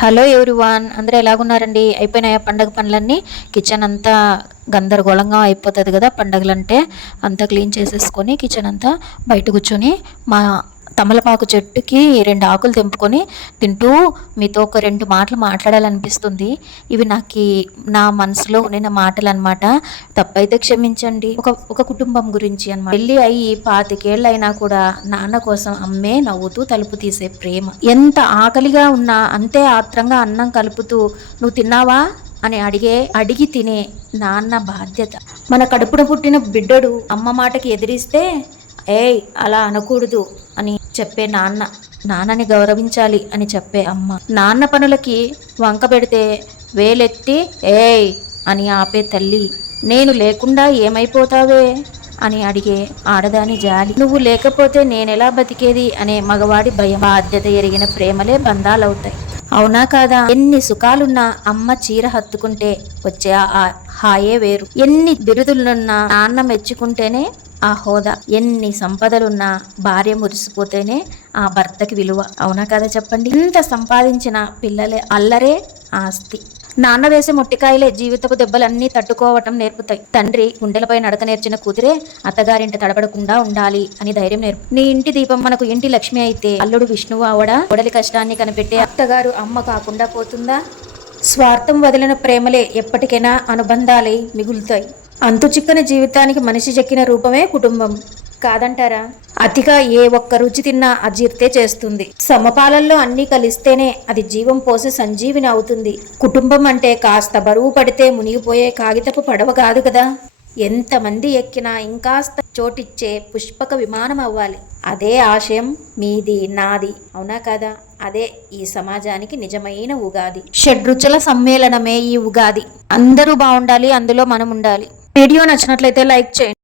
Hello everyone, అందరూ ఎలాగున్నారండి? అయిపోయినాయా పండగ పనులన్నీ? కిచెన్ అంతా గందరగోళంగా అయిపోతుంది కదా పండగలంటే. అంతా క్లీన్ చేసేసుకొని కిచెన్ అంతా బయట కూర్చొని మా తమలపాకు చెట్టుకి 2 ఆకులు తెంపుకొని తింటూ మీతో ఒక 2 మాటలు మాట్లాడాలనిపిస్తుంది. ఇవి నా మనసులో ఉన్న మాటలు అనమాట. తప్పైతే క్షమించండి. ఒక కుటుంబం గురించి అనమాట. పెళ్ళి అయ్యి 25 ఏళ్ళు అయినా కూడా నాన్న కోసం అమ్మే నవ్వుతూ తలుపు తీసే ప్రేమ. ఎంత ఆకలిగా ఉన్నా అంతే ఆత్రంగా అన్నం కలుపుతూ నువ్వు తిన్నావా అని అడిగి తినే నాన్న బాధ్యత. మన కడుపున పుట్టిన బిడ్డడు అమ్మ మాటకి ఎదిరిస్తే ఏయ్ అలా అనకూడదు అని చెప్పే నాన్నని గౌరవించాలి అని చెప్పే అమ్మ. నాన్న పనులకి వంక పెడితే వేలెత్తి ఏయ్ అని ఆపే తల్లి. నేను లేకుండా ఏమైపోతావే అని అడిగే ఆడదాని జాలి. నువ్వు లేకపోతే నేనెలా బతికేది అనే మగవాడి భయం. బాధ్యత ఎరిగిన ప్రేమలే బంధాలవుతాయి. అవునా కాదా? ఎన్ని సుఖాలున్నా అమ్మ చీర హత్తుకుంటే వచ్చే ఆ హాయే వేరు. ఎన్ని బిరుదులున్నా నాన్న మెచ్చుకుంటేనే ఆ హోదా. ఎన్ని సంపదలున్నా భార్య మురిసిపోతేనే ఆ భర్తకి విలువ. అవునా కదా చెప్పండి? ఎంత సంపాదించిన పిల్లలే అల్లరే ఆస్తి. నాన్న వేసే మొట్టికాయలే జీవితపు దెబ్బలన్నీ తట్టుకోవటం నేర్పుతాయి. తండ్రి గుండెలపై నడక నేర్చిన కూతురే అత్తగారింటి తడబడకుండా ఉండాలి అని ధైర్యం నేర్పు. నీ ఇంటి దీపం మనకు ఇంటి లక్ష్మి అయితే అల్లుడు విష్ణువు అవడా కొడలి కష్టాన్ని కనిపెట్టే అత్తగారు అమ్మ కాకుండా పోతుందా? స్వార్థం వదిలిన ప్రేమలే ఎప్పటికైనా అనుబంధాలై మిగులుతాయి. అంతు చిక్కని జీవితానికి మనిషి చెక్కిన రూపమే కుటుంబం కాదంటారా? అతిగా ఏ ఒక్క రుచి తిన్నా అజీర్తే చేస్తుంది. సమపాలల్లో అన్నీ కలిస్తేనే అది జీవం పోసి సంజీవిని అవుతుంది. కుటుంబం అంటే కాస్త బరువు పడితే మునిగిపోయే కాగితపు పడవ కాదు కదా. ఎంతమంది ఎక్కినా ఇంకాస్త చోటిచ్చే పుష్పక విమానం అవ్వాలి. అదే ఆశయం మీది నాది. అవునా కదా? అదే ఈ సమాజానికి నిజమైన ఉగాది. షడ్రుచుల సమ్మేళనమే ఈ ఉగాది. అందరూ బాగుండాలి, అందులో మనం ఉండాలి. వీడియో నచ్చినట్లయితే లైక్ చేయండి.